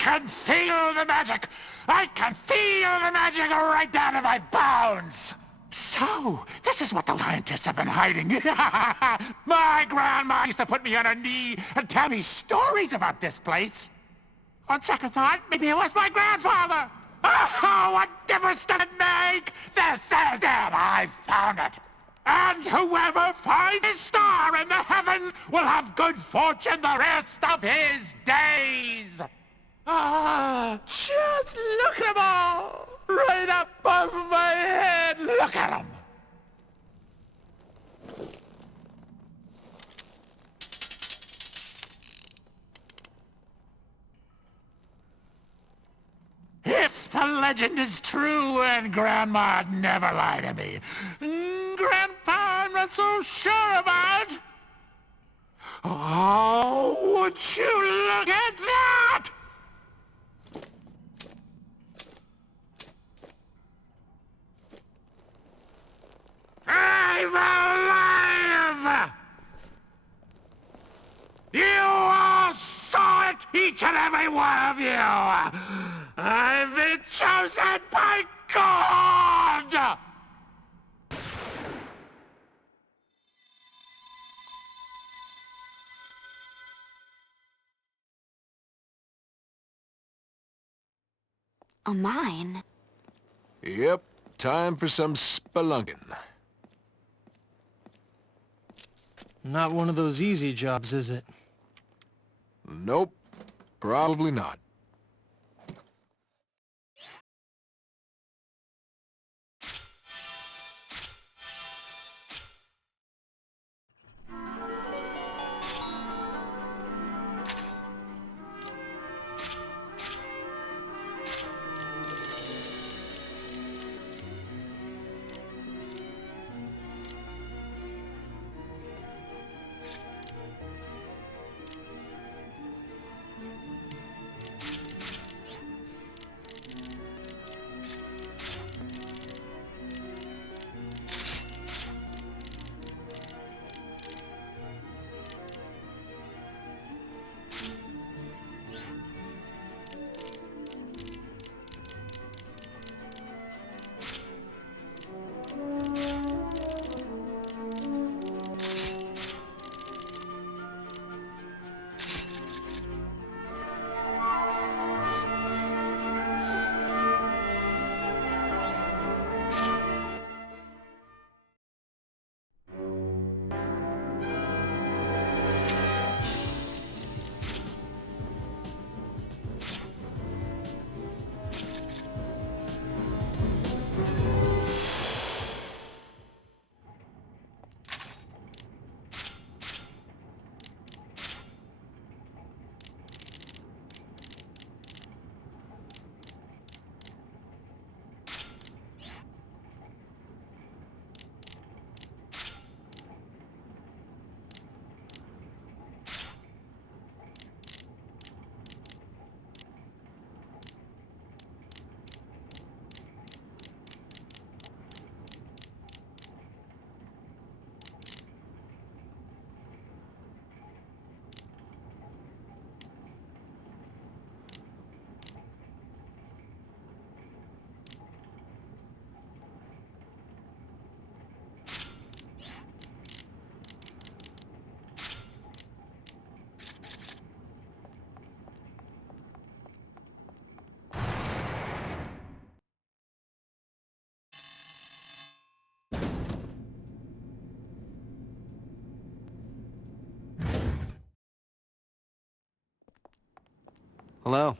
can feel the magic! I can feel the magic right down in my bones! So, this is what the scientists have been hiding. My grandma used to put me on her knee and tell me stories about this place. On second thought, maybe it was my grandfather. Oh, what difference does it make? This is it! I found it. And whoever finds a star in the heavens will have good fortune the rest of his days. Just look at them all! Right above my head! Look at them! If the legend is true, and Grandma'd never lie to me, Grandpa I'm not so sure about. Oh, would you look at that? I'm alive! You all saw it, each and every one of you! I've been chosen by God! A mine? Yep, time for some spelunking. Not one of those easy jobs, is it? Nope, probably not. Hello?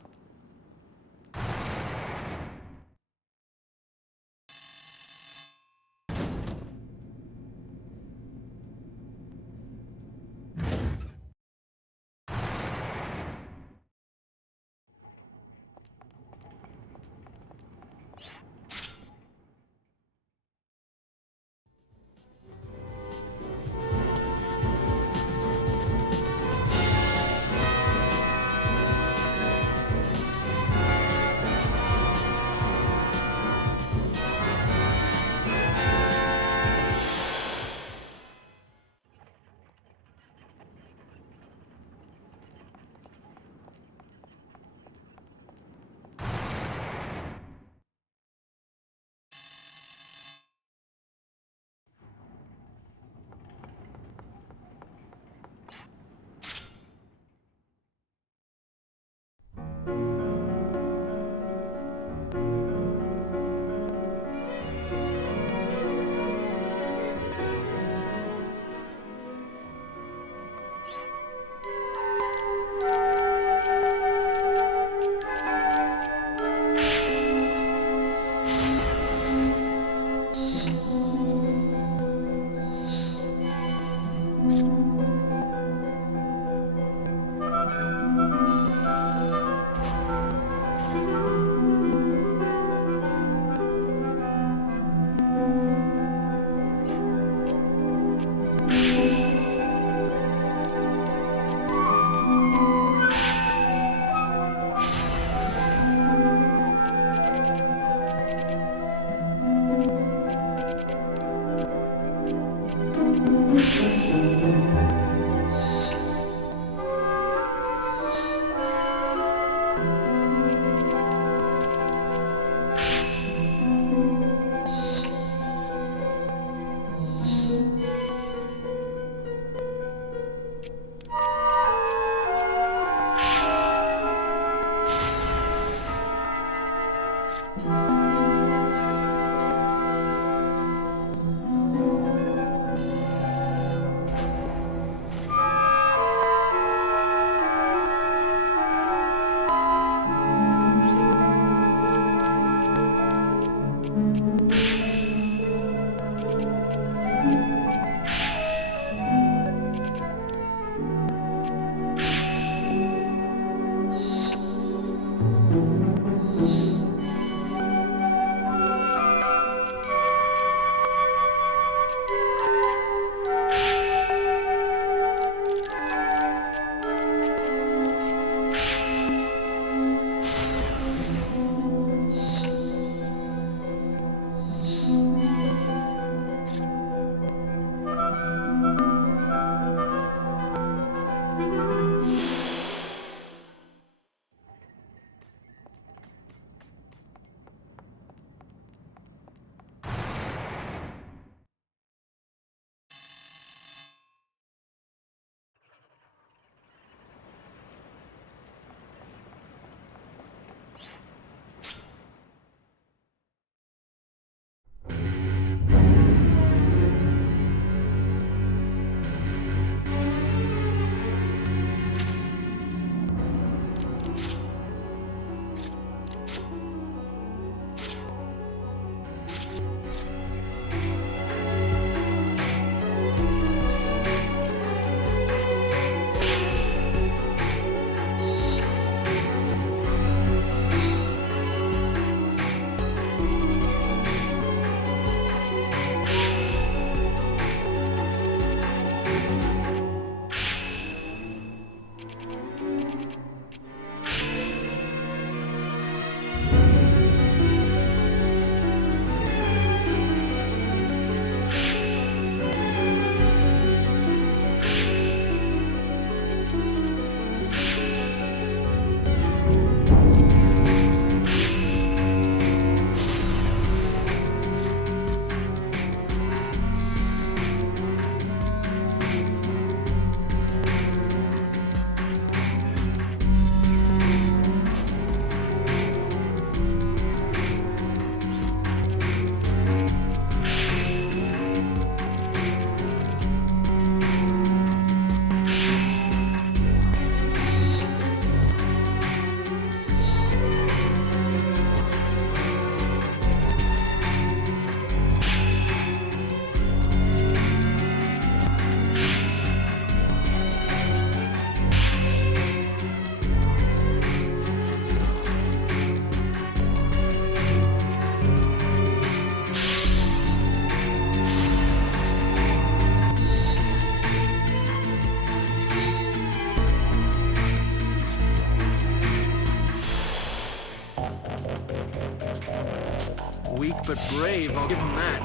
Brave, I'll give him that.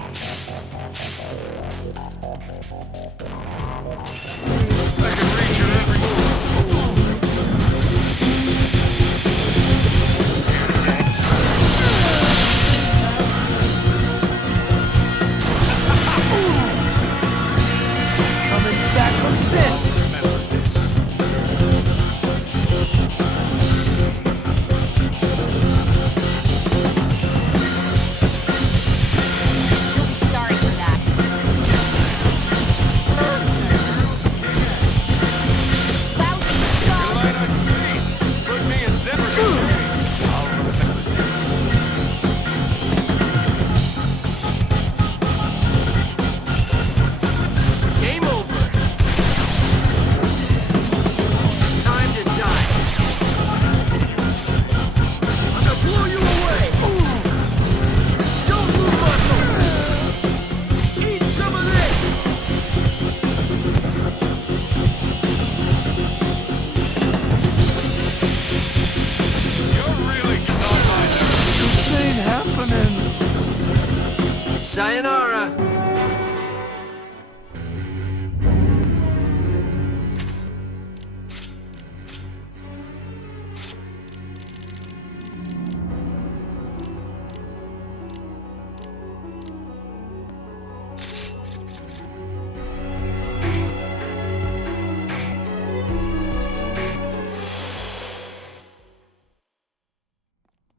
I can reach your every move. Coming back from this! Remember this. You'll be sorry for that. Lousy scum! Light on me. Put me in zipper control. I'll remember this. Game over. Time to die. I'm gonna blow you away. Don't move muscle. Eat some of this. You're really getting on my nerves. This ain't happening! Sayonara.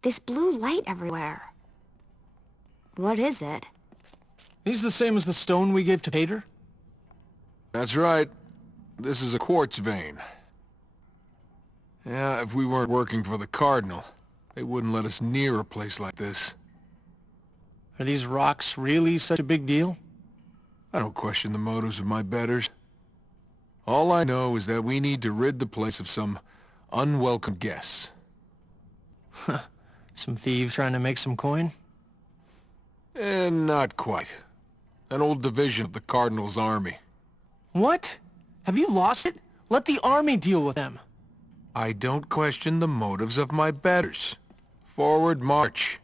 This blue light everywhere. What is it? These the same as the stone we gave to Pater? That's right. This is a quartz vein. Yeah, if we weren't working for the Cardinal, they wouldn't let us near a place like this. Are these rocks really such a big deal? I don't question the motives of my betters. All I know is that we need to rid the place of some unwelcome guests. Some thieves trying to make some coin? And not quite. An old division of the Cardinal's army. What? Have you lost it? Let the army deal with them. I don't question the motives of my betters. Forward march.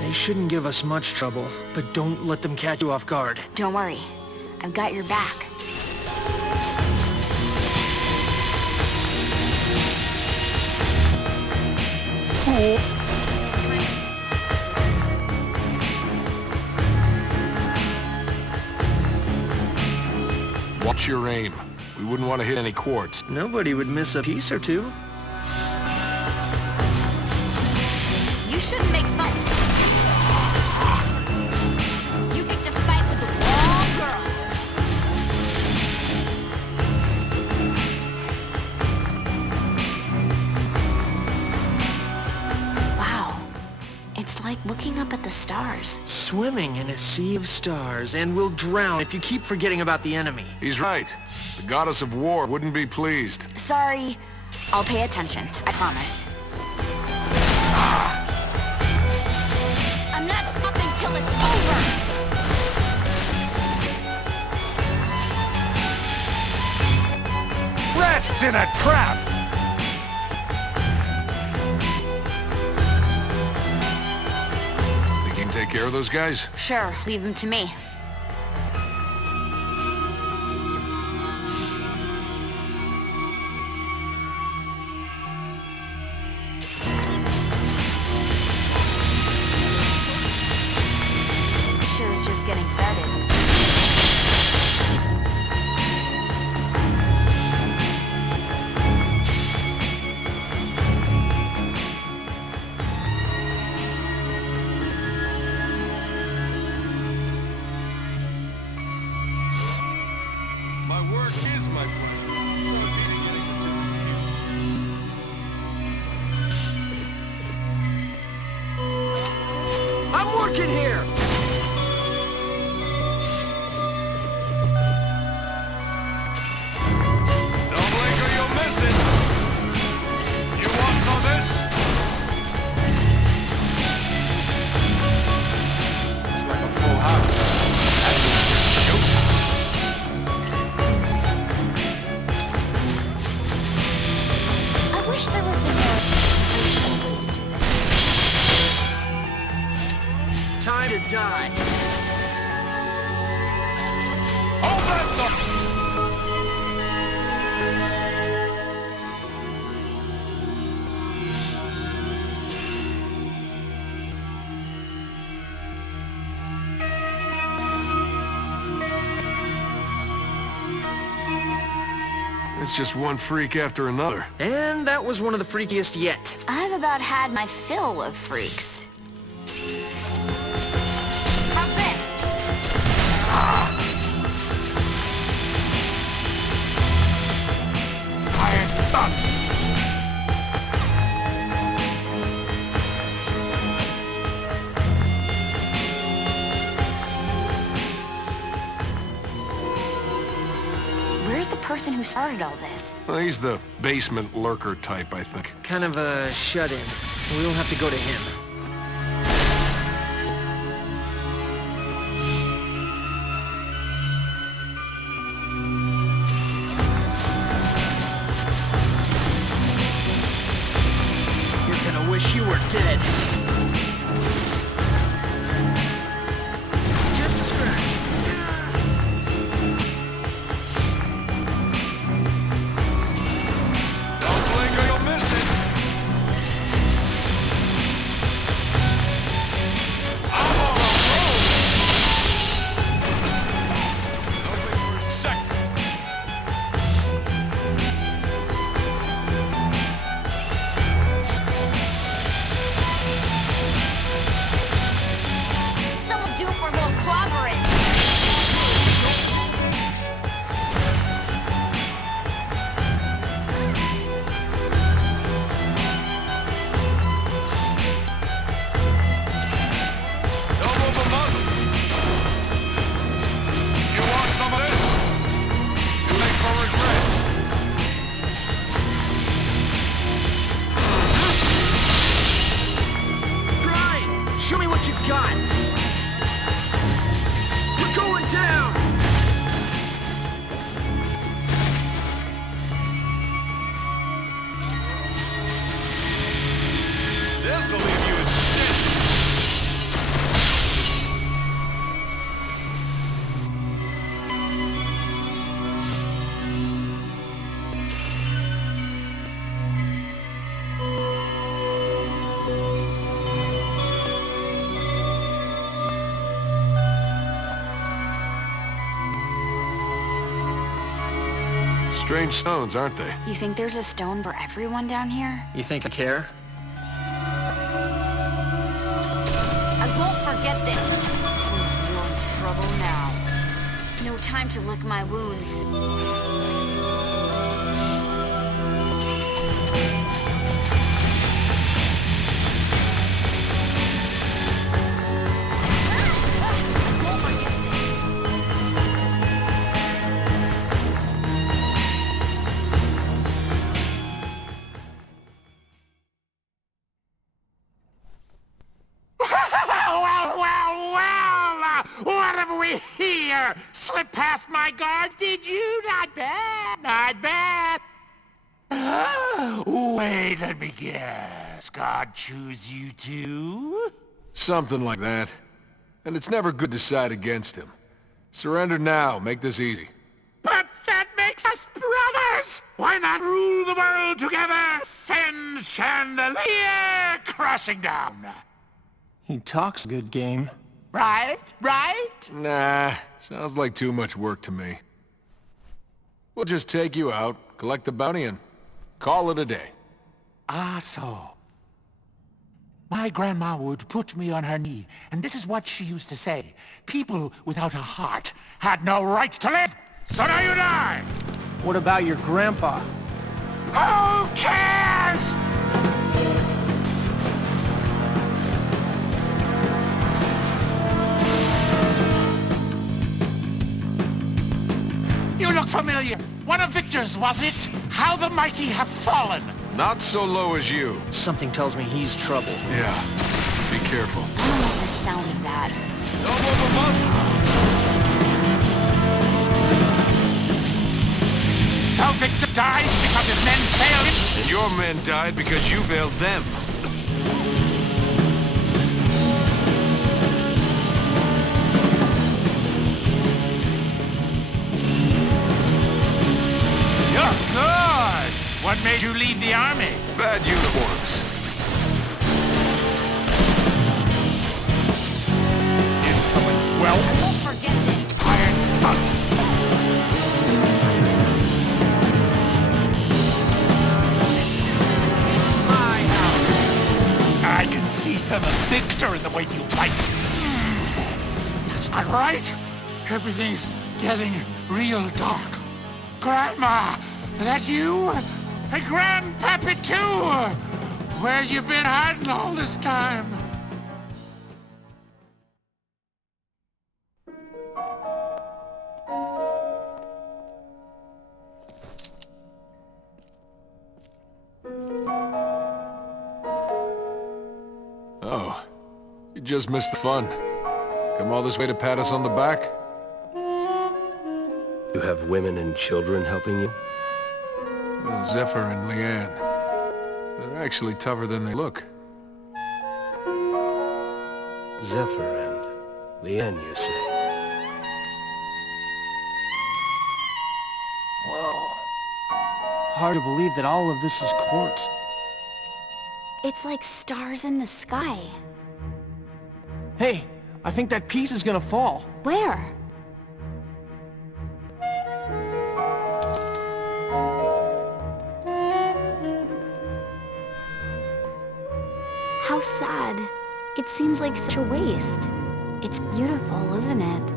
They shouldn't give us much trouble, but don't let them catch you off guard. Don't worry. I've got your back. Fools! Watch your aim. We wouldn't want to hit any quartz. Nobody would miss a piece or two. You shouldn't make fun. You picked a fight with the wrong girl. Wow. It's like looking up at the stars. Swimming in a sea of stars, and we'll drown if you keep forgetting about the enemy. He's right. The goddess of war wouldn't be pleased. Sorry. I'll pay attention. I promise. I'm not stopping till it's over. Rats in a trap! Think you can take care of those guys? Sure, leave them to me. Show's just getting started. My work is my plan. So it's easy getting the two of you. I'm working here! Don't blink or you'll miss it. to die. It's just one freak after another. And that was one of the freakiest yet. I've about had my fill of freaks. How's this? Iron thugs! Where's the person who started all this? Well, he's the basement lurker type, I think. Kind of a shut-in. We'll have to go to him. You're gonna wish you were dead. Just a scratch. Don't blink or you'll miss it. I'm on a roll. Don't wait for a second. Someone's due for a little clobbering. Don't move a muzzle. You want some of this? You make for regret. Brian, show me what you've got. We're going down. This'll leave you in stitches. Strange stones, aren't they? You think there's a stone for everyone down here? You think I care? I won't forget this. You're in trouble now. No time to lick my wounds. Won't forget this. Well, what have we here? Slip past my guards, did you? Not bad, not bad. Wait, let me guess. God choose you too? Something like that. And it's never good to side against him. Surrender now. Make this easy. But that makes us brothers! Why not rule the world together? Send chandelier crashing down. He talks good game. Right? Right? Nah, sounds like too much work to me. We'll just take you out, collect the bounty, and call it a day. Ah, so. My grandma would put me on her knee, and this is what she used to say. People without a heart had no right to live, so now you die! What about your grandpa? Who cares? You look familiar. One of Victor's, was it? How the mighty have fallen. Not so low as you. Something tells me he's trouble. Yeah, be careful. I don't like the sound of that. Don't move a muscle! So Victor died because his men failed him? And your men died because you failed them. you leave the army? Bad uniforms. In someone I welt? won't forget this. Iron thugs. My house. I can see some victor in the way you fight. That's not right. Everything's getting real dark. Grandma, that you? And Grandpappy too? Where you been hiding all this time? Oh, you just missed the fun. Come all this way to pat us on the back? You have women and children helping you? Zephyr and Leanne. They're actually tougher than they look. Zephyr and Leanne, you say? Whoa. Hard to believe that all of this is quartz. It's like stars in the sky. Hey, I think that piece is gonna fall. Where? How sad. It seems like such a waste. It's beautiful, isn't it?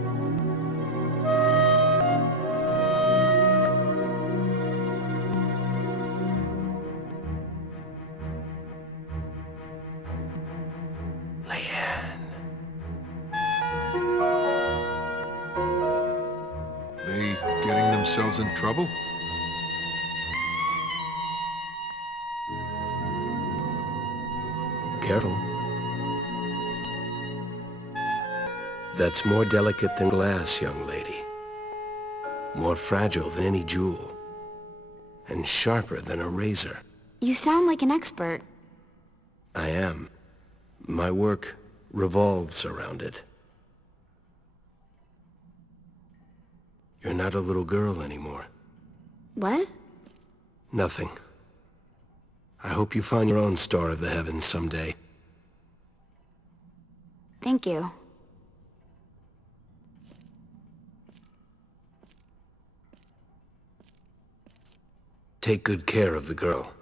They getting themselves in trouble? Careful. That's more delicate than glass, young lady. More fragile than any jewel. And sharper than a razor. You sound like an expert. I am. My work revolves around it. You're not a little girl anymore. What? Nothing. I hope you find your own star of the heavens someday. Thank you. Take good care of the girl.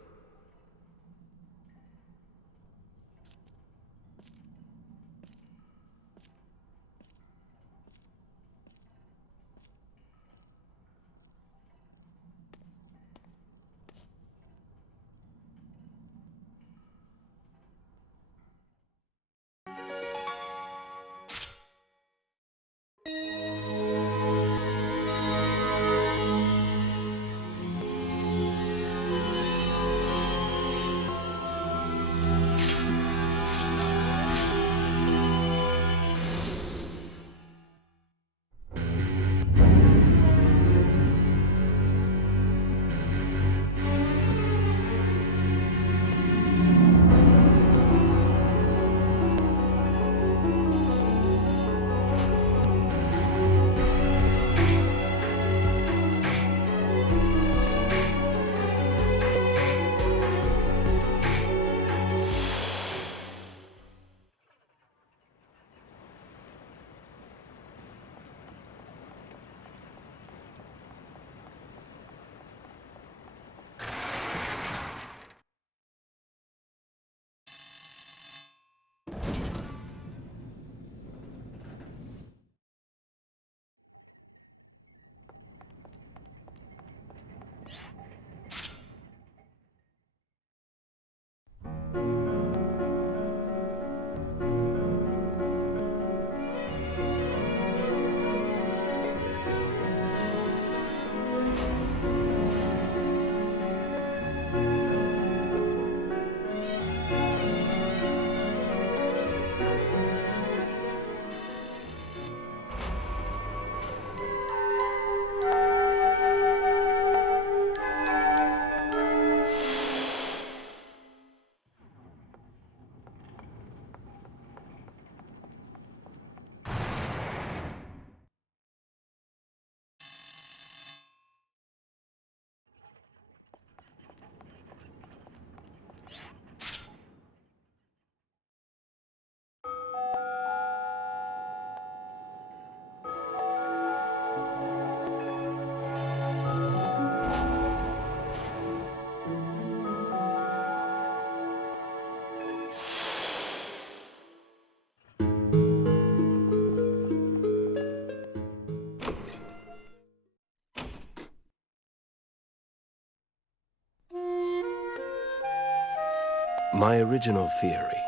My original theory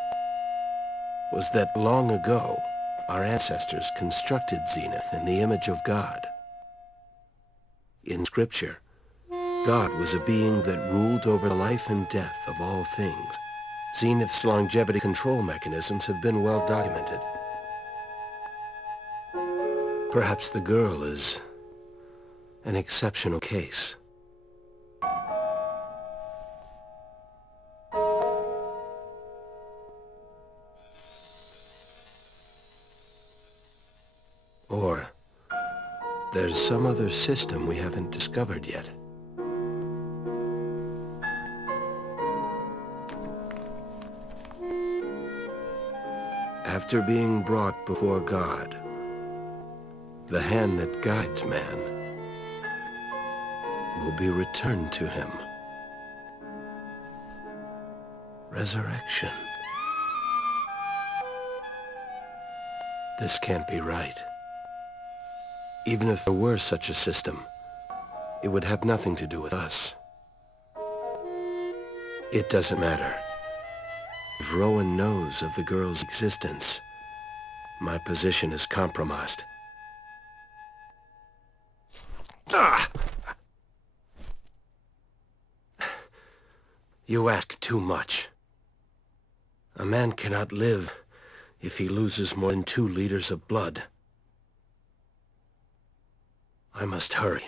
was that long ago, our ancestors constructed Zenith in the image of God. In Scripture, God was a being that ruled over the life and death of all things. Zenith's longevity control mechanisms have been well documented. Perhaps the girl is an exceptional case. Or there's some other system we haven't discovered yet. After being brought before God, the hand that guides man will be returned to him. Resurrection. This can't be right. Even if there were such a system, it would have nothing to do with us. It doesn't matter. If Rowan knows of the girl's existence, my position is compromised. Ah! You ask too much. A man cannot live if he loses more than 2 liters of blood. I must hurry.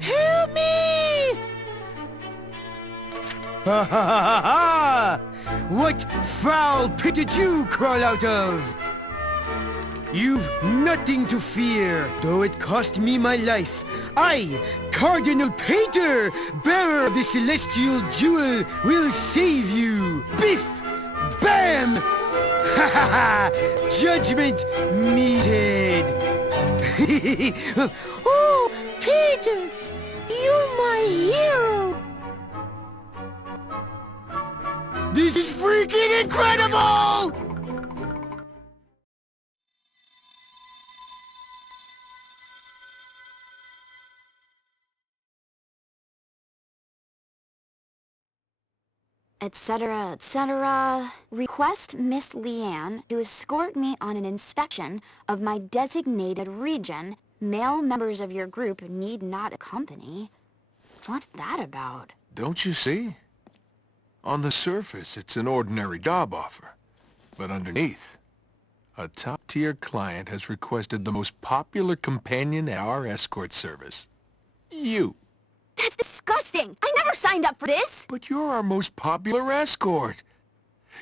Help me! Ha ha ha ha! What foul pit did you crawl out of? You've nothing to fear, though it cost me my life. I, Cardinal Pater, bearer of the celestial jewel, will save you. Biff! Bam! Ha ha ha! Judgment meted! Oh, Peter! You're my hero! This is freaking incredible! Etc., etc. Request Miss Leanne to escort me on an inspection of my designated region. Male members of your group need not accompany. What's that about? Don't you see? On the surface, it's an ordinary job offer. But underneath, a top-tier client has requested the most popular companion at our escort service. You. That's disgusting! I never signed up for this! But you're our most popular escort.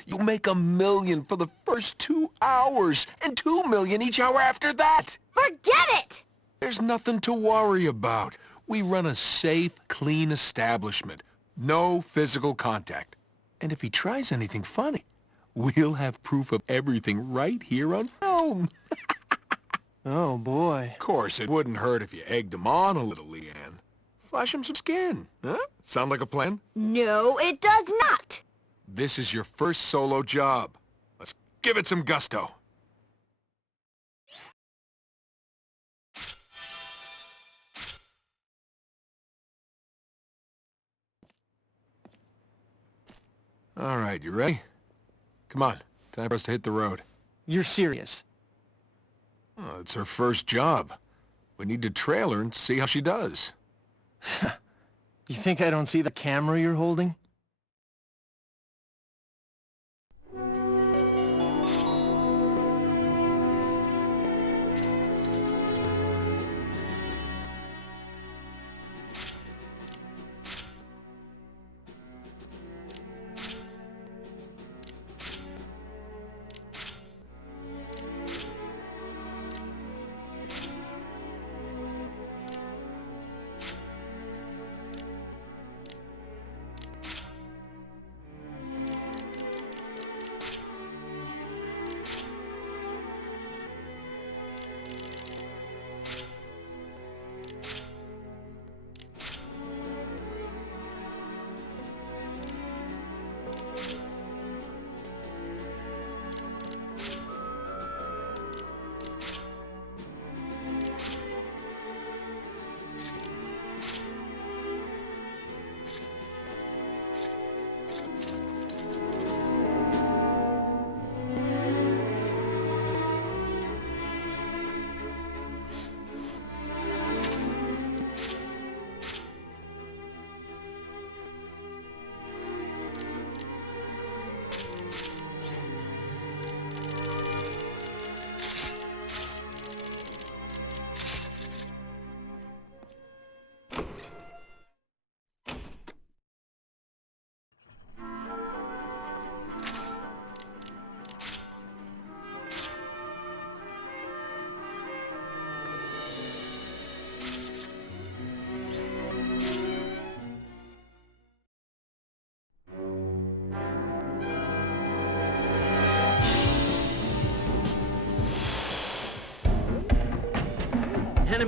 You'll make $1 million for the first 2 hours, and $2 million each hour after that! Forget it! There's nothing to worry about. We run a safe, clean establishment. No physical contact. And if he tries anything funny, we'll have proof of everything right here on film. Oh, boy. Of course, it wouldn't hurt if you egged him on a little, Leanne. Flash him some skin, huh? Sound like a plan? No, it does not! This is your first solo job. Let's give it some gusto. All right, you ready? Come on, time for us to hit the road. You're serious. Oh, it's her first job. We need to trail her and see how she does. You think I don't see the camera you're holding?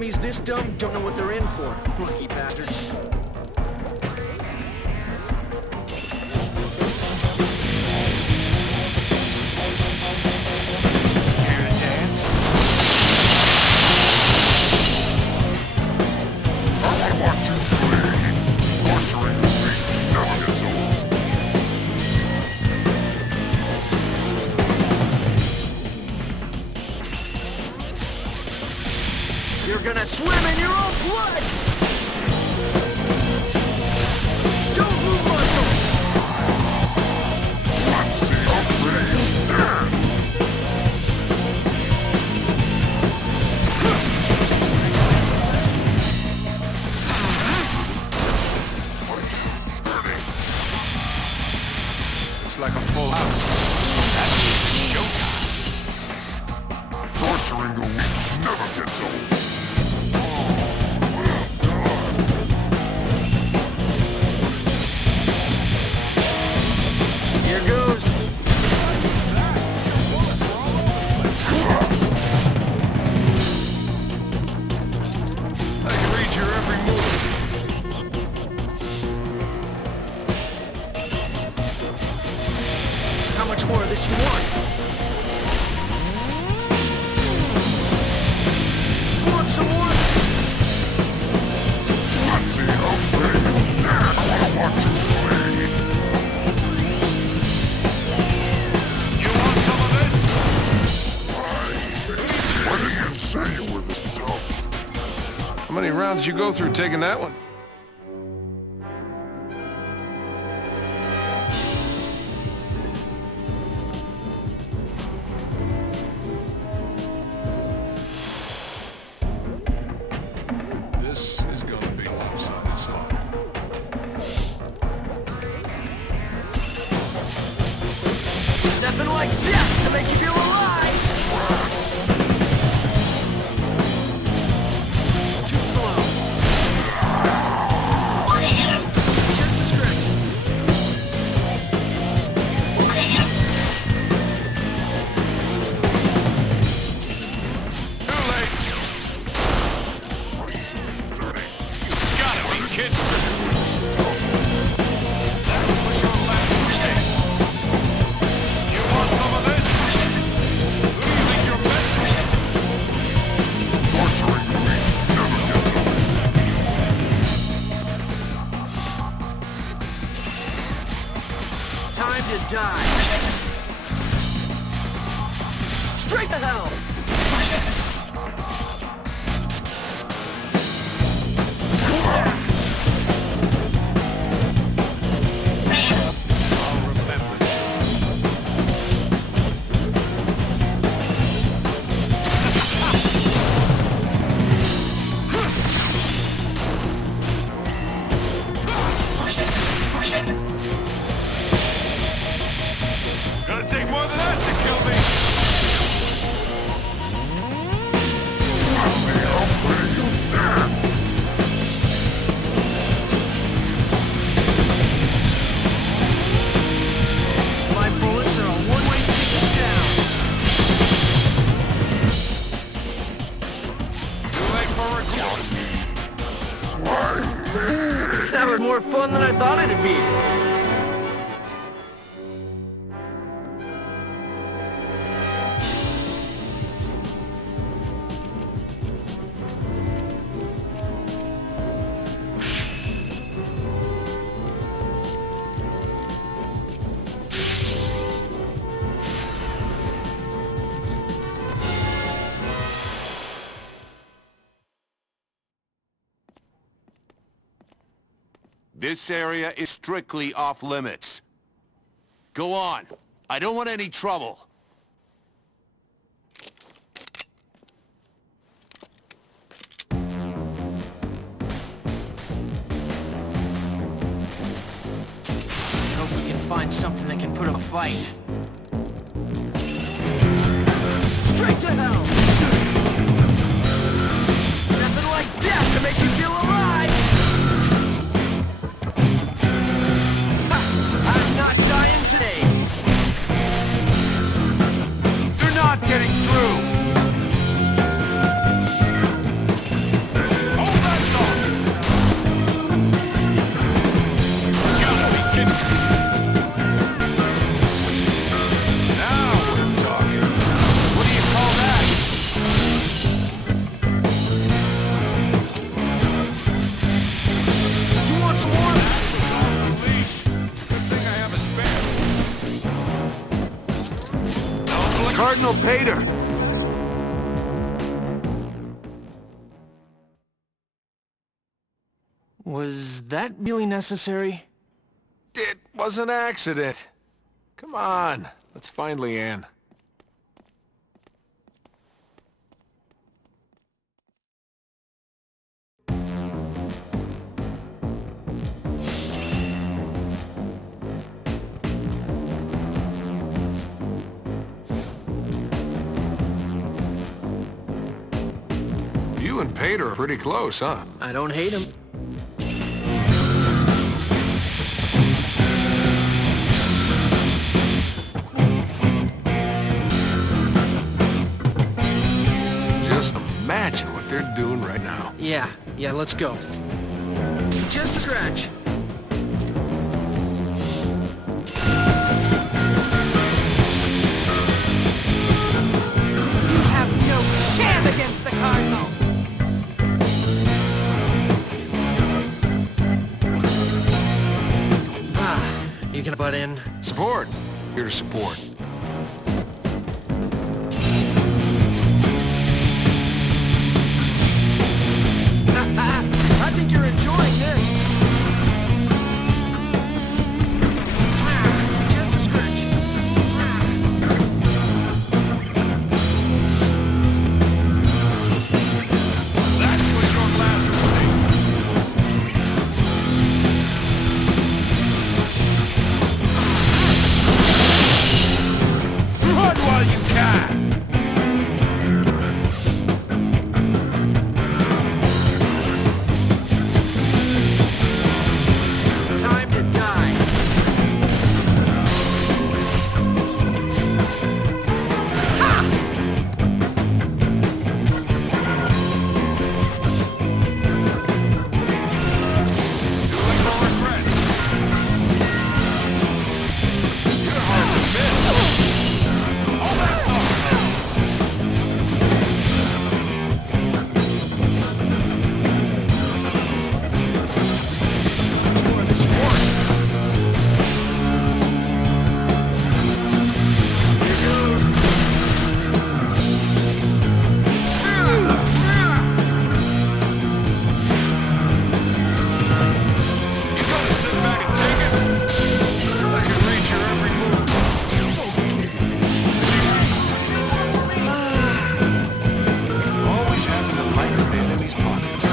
Enemies this dumb don't know what they're in for. Lucky bastards. Here to dance? I want to play. Torturing me never gets old. You're gonna swim in your own blood! Don't move muscle! Let's see how brave Dan. Looks like a full house. Torturing the weak never gets old. Here goes. I can read your every move. How much more of this you want? Want some more? Let's see how brave Dan. I want to play. You want some of this? What did you say with this stuff? How many rounds did you go through taking that one? This is gonna be lopsided, son. Nothing like death to make you feel alive! Too slow. Just a script. Too late. You gotta be kidding. That'll push your last mistake. You want some of this? Who do you think you're messing with? Torturing the weak never gets old. Time to die. Straight to hell! I'll remember this. Gonna take more than that to kill me. Let's see how brave Dan. My bullets are a one-way ticket down. Too late for recruit. That was more fun than I thought it'd be. This area is strictly off limits. Go on. I don't want any trouble. Hope we can find something that can put up a fight. Straight to hell! Nothing like death to make you feel alive! Ha! I'm not dying today! You're not getting through! Cardinal Pater! Was that really necessary? It was an accident. Come on, let's find Leanne. You and Pater are pretty close, huh? I don't hate him. Just imagine what they're doing right now. Yeah, let's go. Just a scratch. You have no chance against the Cardinal! You can butt in. Support. Here to support. I think you're enjoying this. Just a scratch. That was your last mistake. Run while you can! Time to die. Doing no regrets. You're hard to miss. All that talk. For the sport. Here goes. You gotta sit back and take it. I can read your every move. Always having a lighter than in these pockets.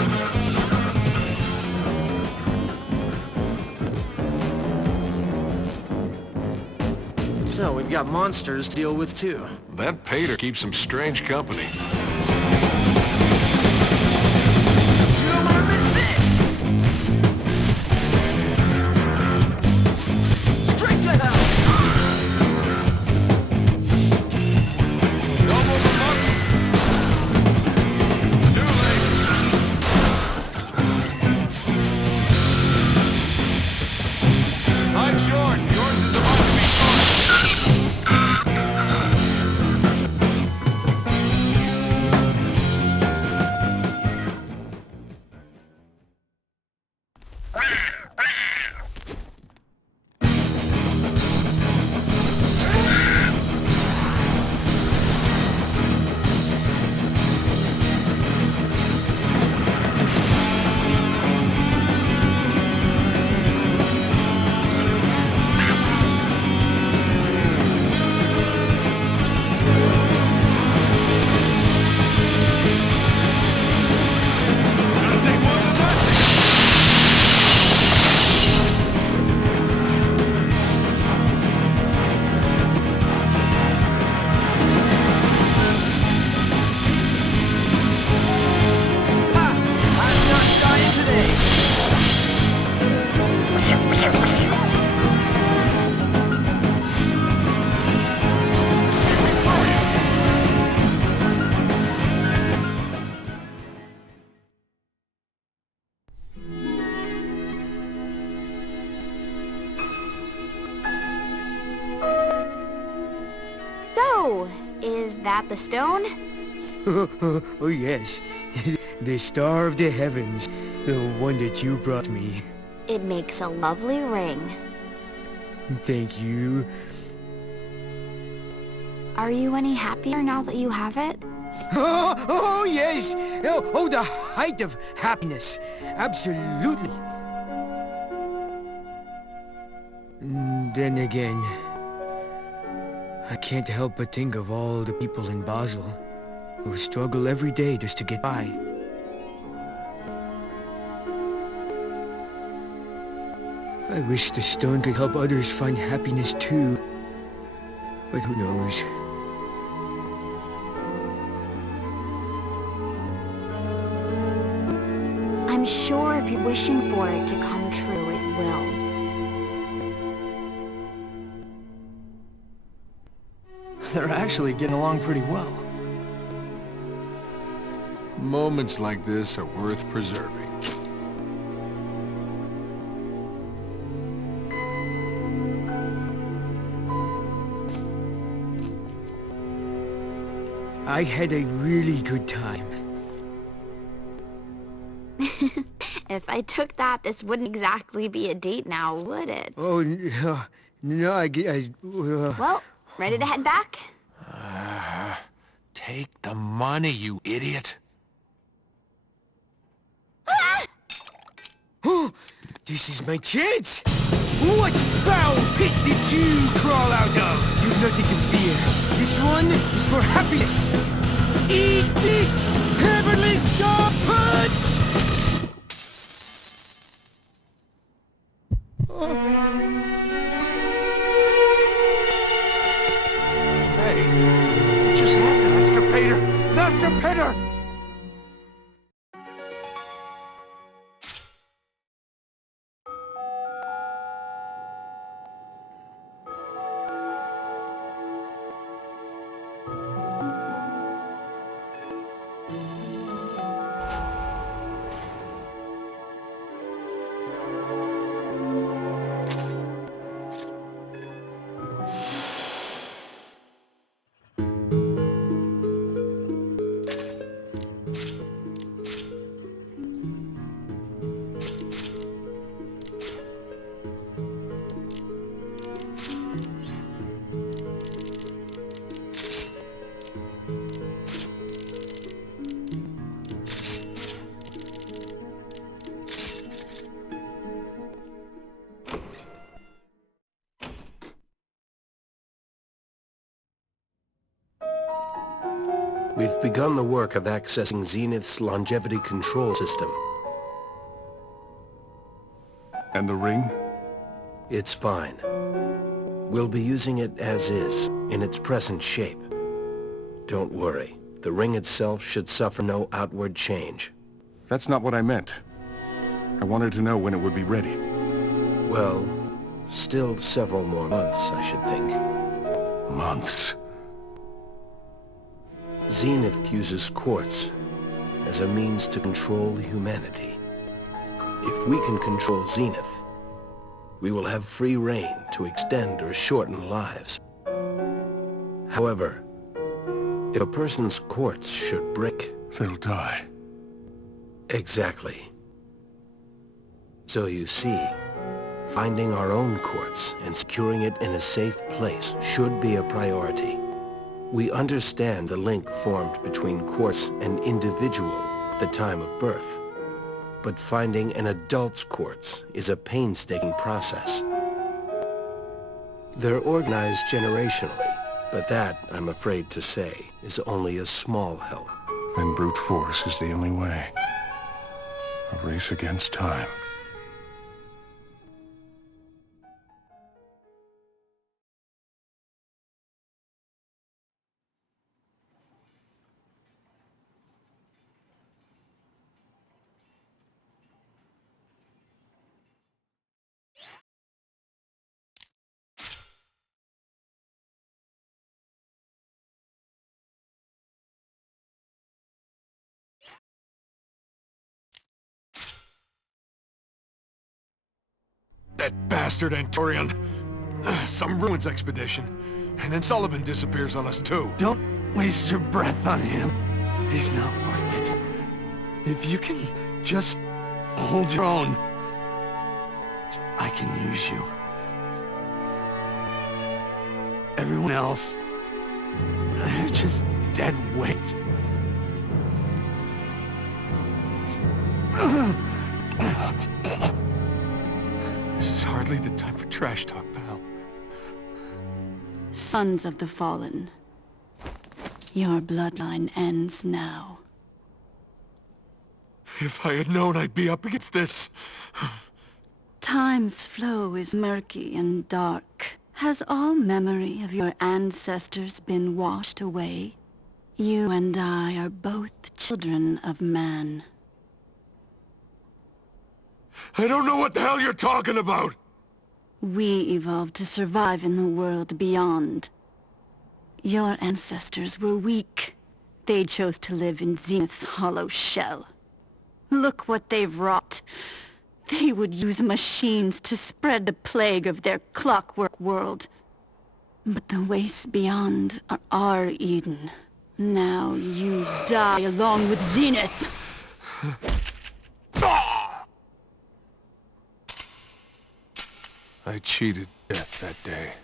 So, we've got monsters to deal with too. That Pater keeps some strange company. You don't wanna miss this! Straight to hell! No more the muscle. Too late. I'm short. Yours is about to be short. Gotta take more than that. Ha! I'm not dying today. So, is that the stone? Oh yes, the star of the heavens, the one that you brought me. It makes a lovely ring. Thank you. Are you any happier now that you have it? Oh, yes! Oh, the height of happiness. Absolutely. Then again, I can't help but think of all the people in Basel who struggle every day just to get by. I wish the stone could help others find happiness too. But who knows? I'm sure if you're wishing for it to come true, it will. They're actually getting along pretty well. Moments like this are worth preserving. I had a really good time. If I took that, this wouldn't exactly be a date now, would it? Oh, no, Well, ready to head back? Take the money, you idiot. Oh, this is my chance! What foul pit did you crawl out of? You've nothing to fear. This one is for happiness. Eat this heavenly star punch! Hey, what just happened? Master Peter! Master Peter! We've begun the work of accessing Zenith's longevity control system. And the ring? It's fine. We'll be using it as is, in its present shape. Don't worry. The ring itself should suffer no outward change. That's not what I meant. I wanted to know when it would be ready. Well, still several more months, I should think. Months. Zenith uses quartz as a means to control humanity. If we can control Zenith, we will have free rein to extend or shorten lives. However, if a person's quartz should break... They'll die. Exactly. So you see, finding our own quartz and securing it in a safe place should be a priority. We understand the link formed between quartz and individual at the time of birth. But finding an adult's quartz is a painstaking process. They're organized generationally, but that, I'm afraid to say, is only a small help. Then brute force is the only way. A race against time. That bastard Antorian. Some ruins expedition. And then Sullivan disappears on us too. Don't waste your breath on him. He's not worth it. If you can just hold your own, I can use you. Everyone else Just dead weight. This is hardly the time for trash talk, pal. Sons of the Fallen, your bloodline ends now. If I had known I'd be up against this... Time's flow is murky and dark. Has all memory of your ancestors been washed away? You and I are both children of man. I don't know what the hell you're talking about! We evolved to survive in the world beyond. Your ancestors were weak. They chose to live in Zenith's hollow shell. Look what they've wrought. They would use machines to spread the plague of their clockwork world. But the wastes beyond are our Eden. Now you die along with Zenith! I cheated death that day.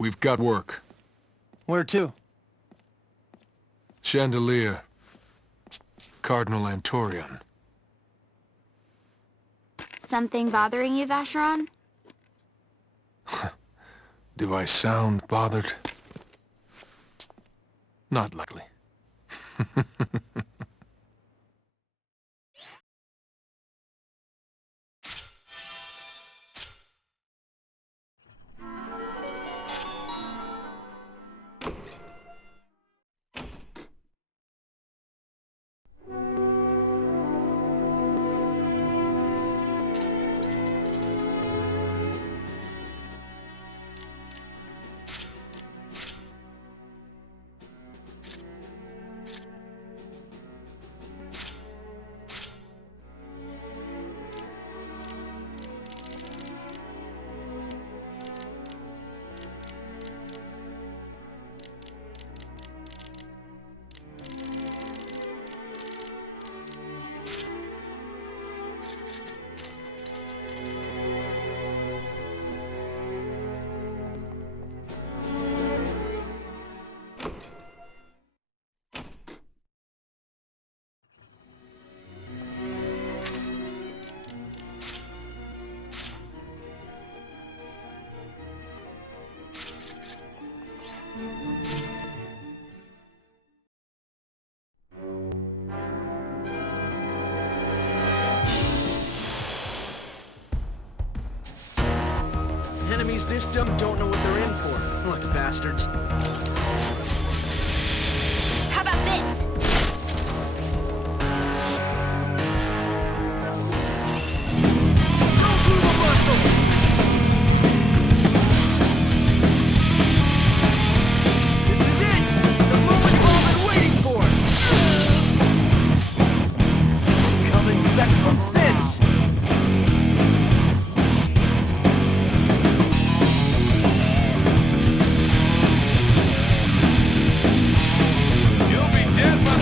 We've got work. Where to? Chandelier. Cardinal Antorion. Something bothering you, Vacheron? Do I sound bothered? Not likely. Enemies this dumb don't know what they're in for. Look, bastards. How about this? Go through the muscle! This is it! The moment you've all been waiting for! Coming back from this! You'll be dead by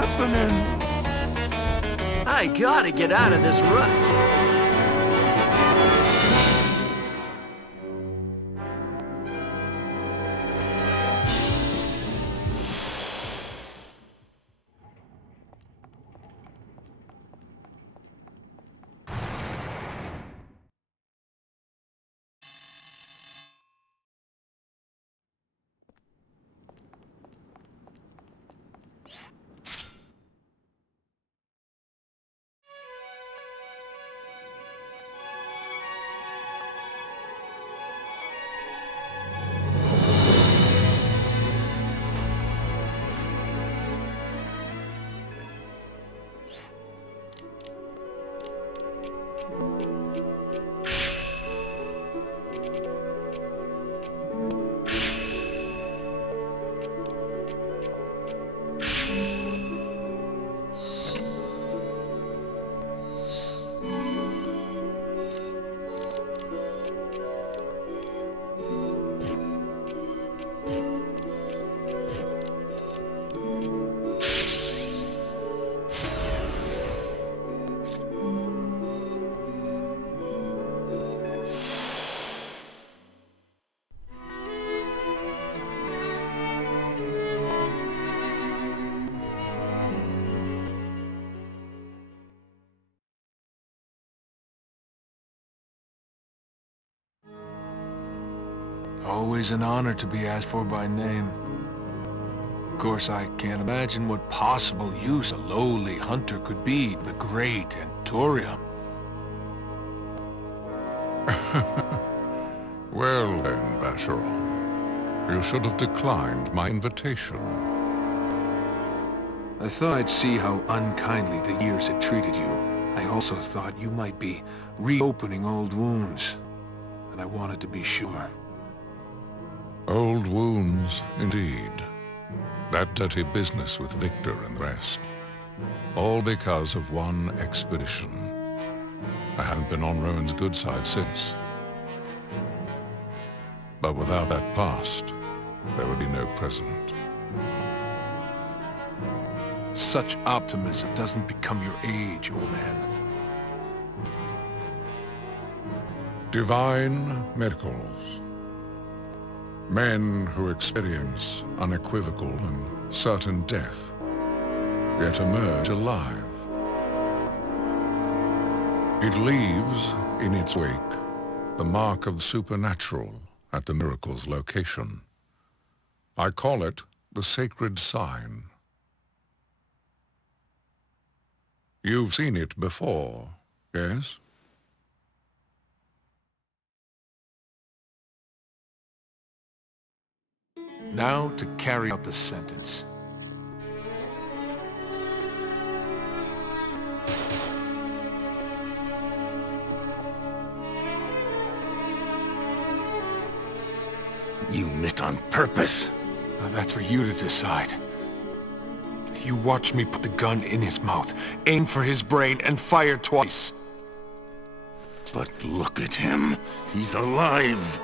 happening? I gotta get out of this rut. Always an honor to be asked for by name. Of course, I can't imagine what possible use a lowly hunter could be to the great Anturium. Well then, Vacheron. You should have declined my invitation. I thought I'd see how unkindly the years had treated you. I also thought you might be reopening old wounds, and I wanted to be sure. Old wounds, indeed. That dirty business with Victor and the rest. All because of one expedition. I haven't been on Rowan's good side since. But without that past, there would be no present. Such optimism doesn't become your age, old man. Divine miracles. Men who experience unequivocal and certain death, yet emerge alive. It leaves in its wake the mark of the supernatural at the miracle's location. I call it the sacred sign. You've seen it before, yes? Now to carry out the sentence. You missed on purpose. Now that's for you to decide. You watched me put the gun in his mouth, aim for his brain, and fire twice. But look at him. He's alive.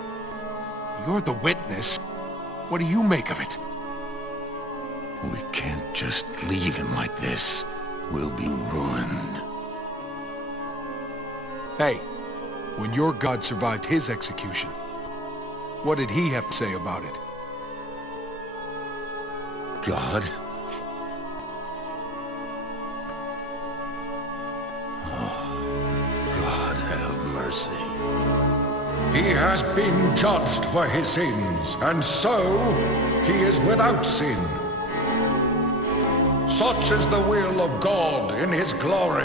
You're the witness. What do you make of it? We can't just leave him like this. We'll be ruined. Hey, when your god survived his execution, what did he have to say about it? God? Oh, God have mercy. He has been judged for his sins, and so he is without sin. Such is the will of God in his glory.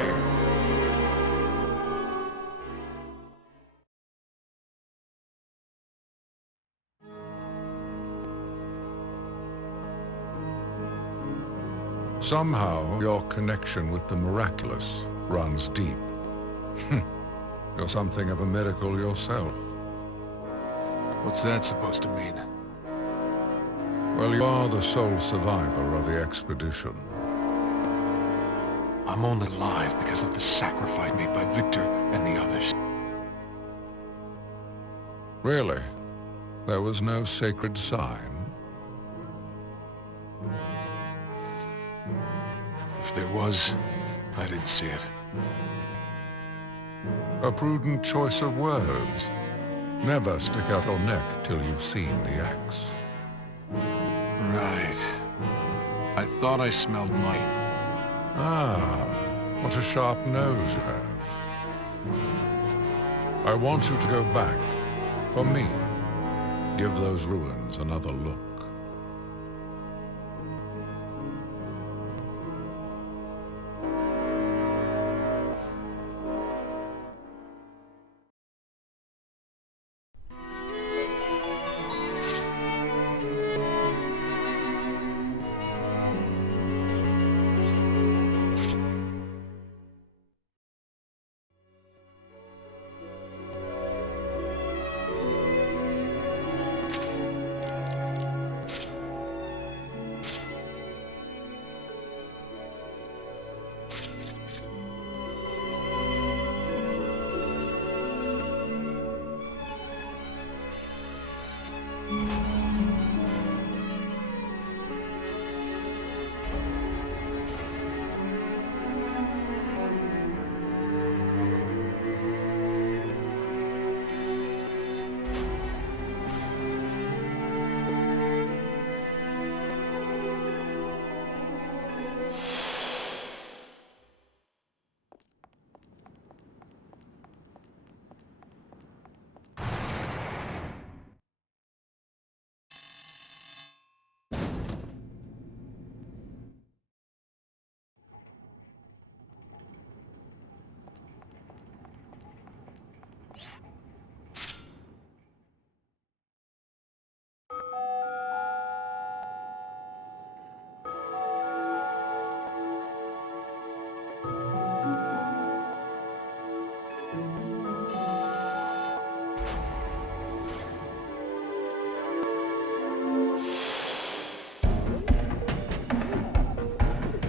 Somehow, your connection with the miraculous runs deep. You're something of a miracle yourself. What's that supposed to mean? Well, you are the sole survivor of the expedition. I'm only alive because of the sacrifice made by Victor and the others. Really? There was no sacred sign? If there was, I didn't see it. A prudent choice of words. Never stick out your neck till you've seen the axe. Right. I thought I smelled might. Ah, what a sharp nose you have. I want you to go back. For me. Give those ruins another look.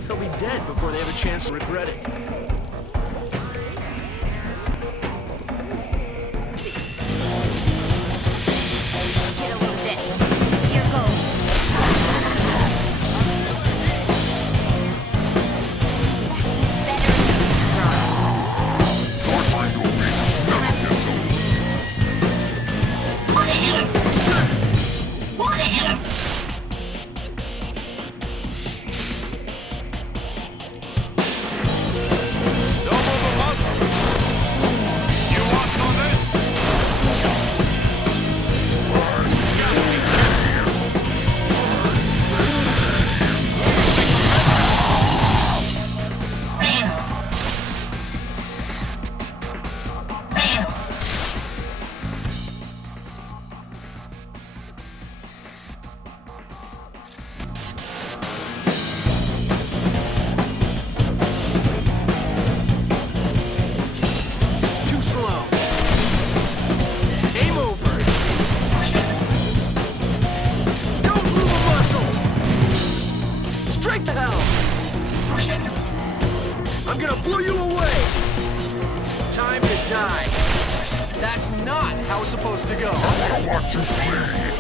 They'll be dead before they have a chance to regret it. Get a load of this. Here goes. Straight to hell! I'm gonna blow you away! Time to die. That's not how it's supposed to go. I want you to bleed.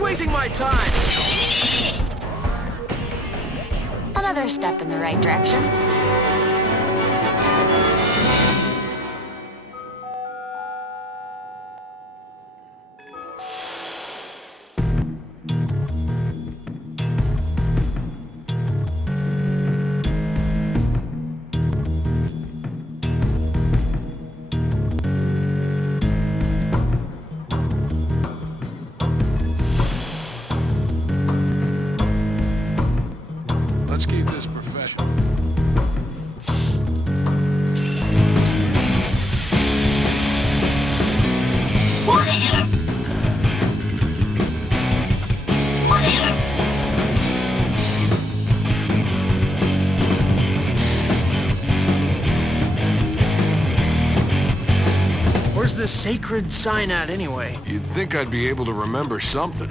Wasting my time! Another step in the right direction. Where's the sacred sign at, anyway? You'd think I'd be able to remember something.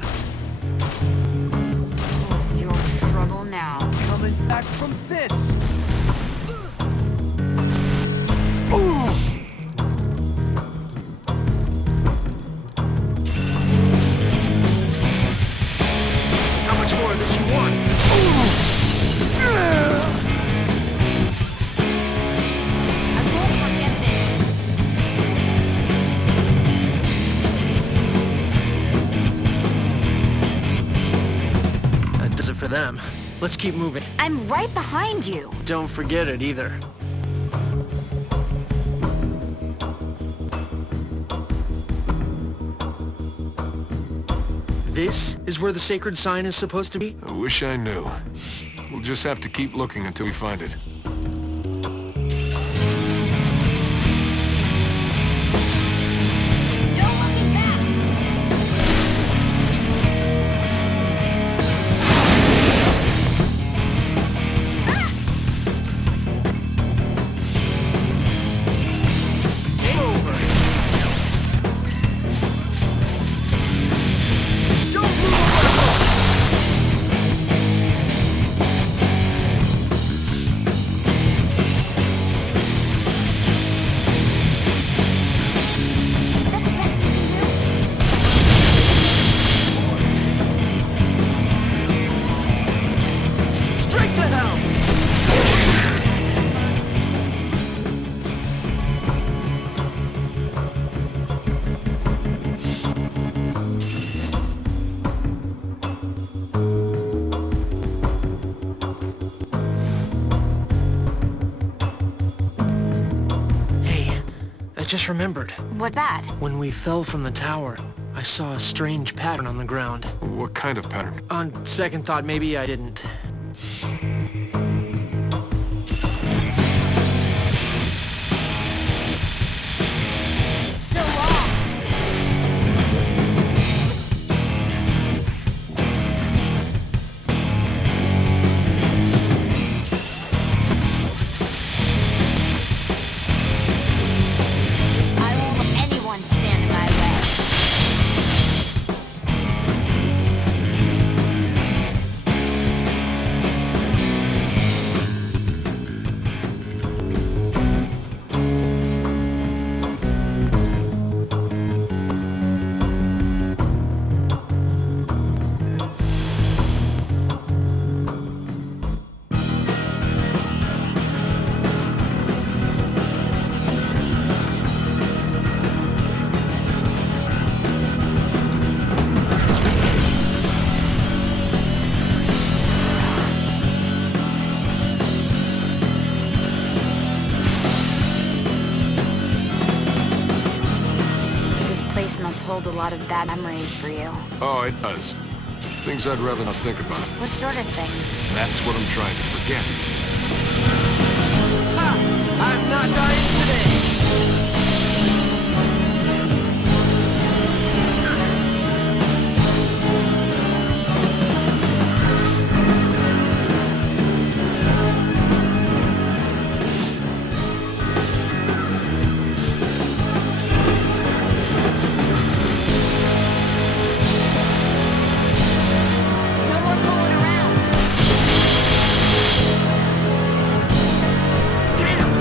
You're in trouble now. Coming back from this. How much more of this you want? I won't forget this. That does it for them. Let's keep moving. I'm right behind you. Don't forget it either. This is where the sacred sign is supposed to be? I wish I knew. We'll just have to keep looking until we find it. Don't let me back. Game over. Don't move away! Is that the best you can do? Straight to hell! Hey, I just remembered. What's that? When we fell from the tower, I saw a strange pattern on the ground. What kind of pattern? On second thought, maybe I didn't. So long. I won't let anyone stand in my way. This place must hold a lot of bad memories for you. Oh, it does. Things I'd rather not think about. What sort of things? That's what I'm trying to forget. Ha! I'm not dying today! No more fooling around. Damn!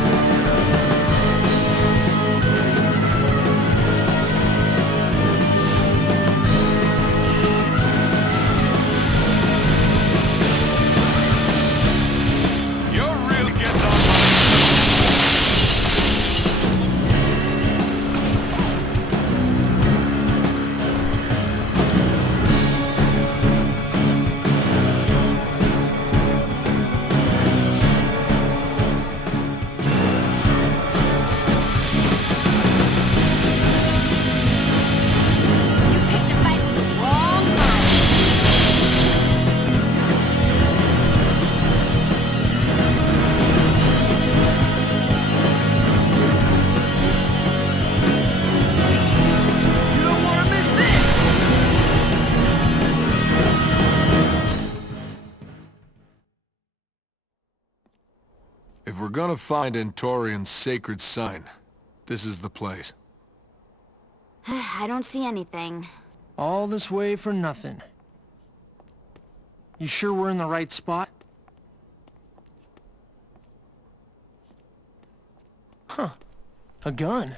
gonna find Antorian's sacred sign, this is the place. I don't see anything. All this way for nothing. You sure we're in the right spot? Huh. A gun.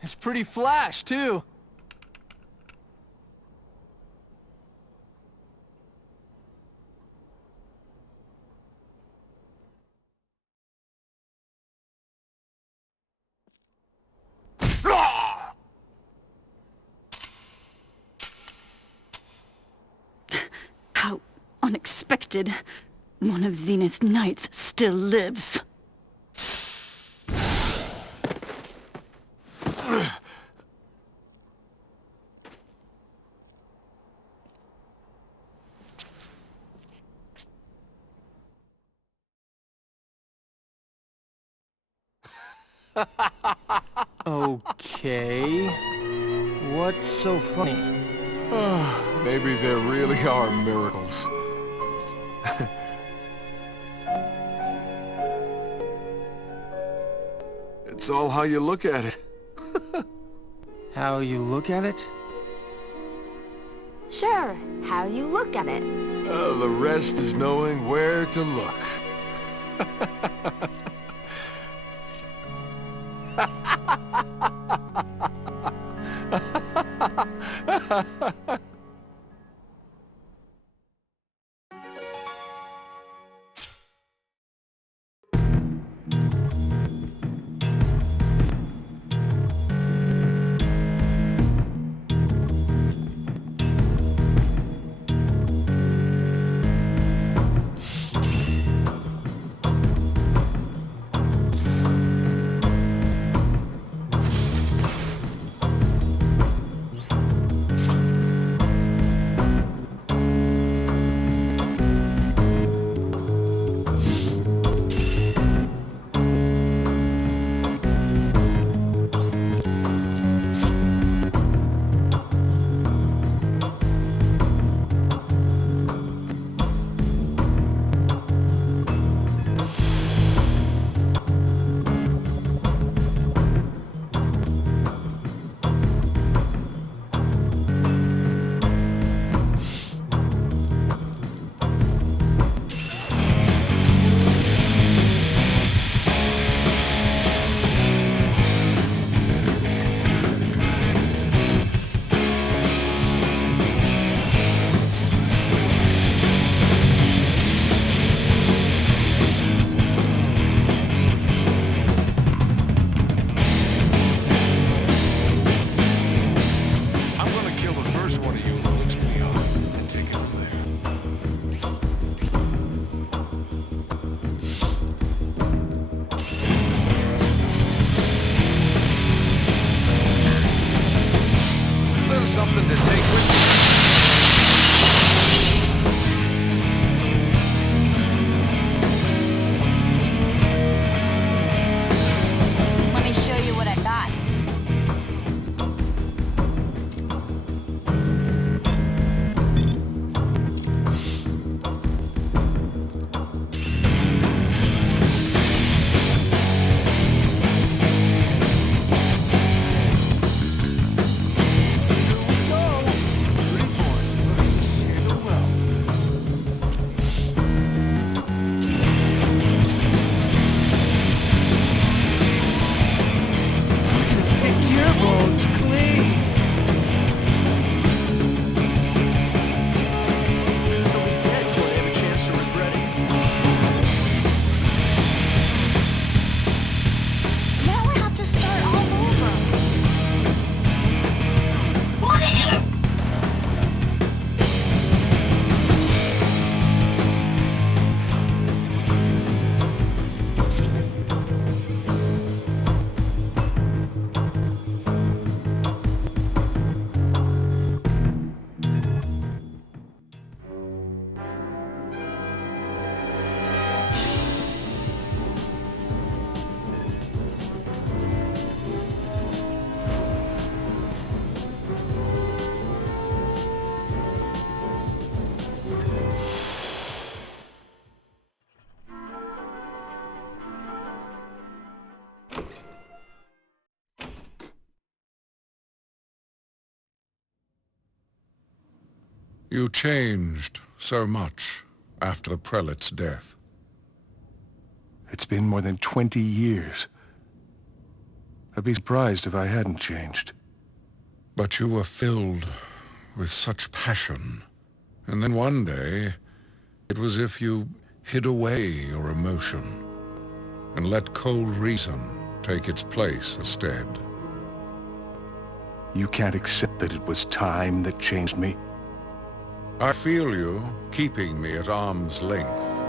It's pretty flash, too. How unexpected. One of Zenith's knights still lives. Okay. What's so funny? Maybe there really are miracles. It's all how you look at it. How you look at it? Sure, how you look at it. The rest is knowing where to look. Something to take with you. Let me show you what I got. You changed so much after the prelate's death. It's been more than 20 years. I'd be surprised if I hadn't changed. But you were filled with such passion. And then one day, it was as if you hid away your emotion and let cold reason take its place instead. You can't accept that it was time that changed me? I feel you keeping me at arm's length.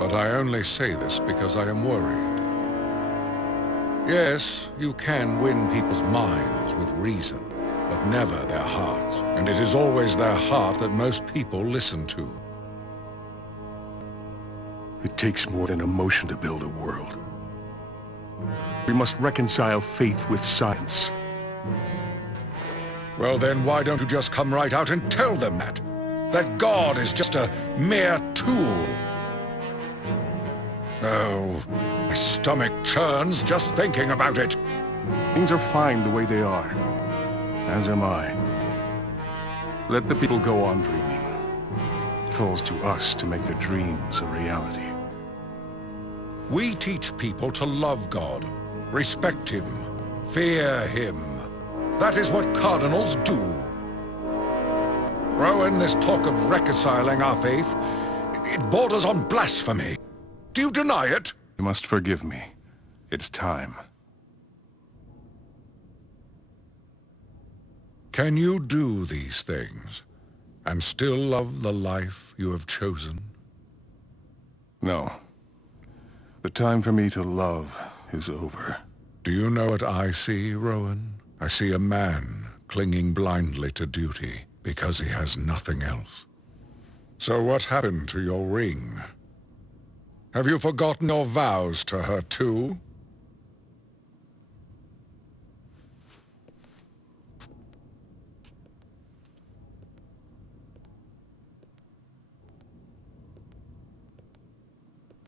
But I only say this because I am worried. Yes, you can win people's minds with reason, but never their hearts. And it is always their heart that most people listen to. It takes more than emotion to build a world. We must reconcile faith with science. Well then, why don't you just come right out and tell them that? That God is just a mere tool. Oh, my stomach churns just thinking about it. Things are fine the way they are. As am I. Let the people go on dreaming. It falls to us to make their dreams a reality. We teach people to love God, respect Him, fear Him. That is what cardinals do. Rowan, this talk of reconciling our faith, it borders on blasphemy. Do you deny it? You must forgive me. It's time. Can you do these things and still love the life you have chosen? No. The time for me to love is over. Do you know what I see, Rowan? I see a man clinging blindly to duty because he has nothing else. So what happened to your ring? Have you forgotten your vows to her too?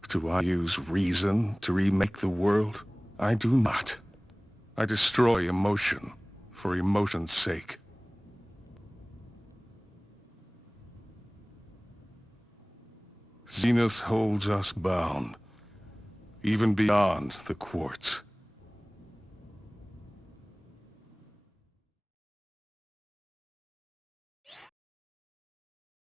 Do I use reason to remake the world? I do not. I destroy emotion for emotion's sake. Zenith holds us bound, even beyond the quartz.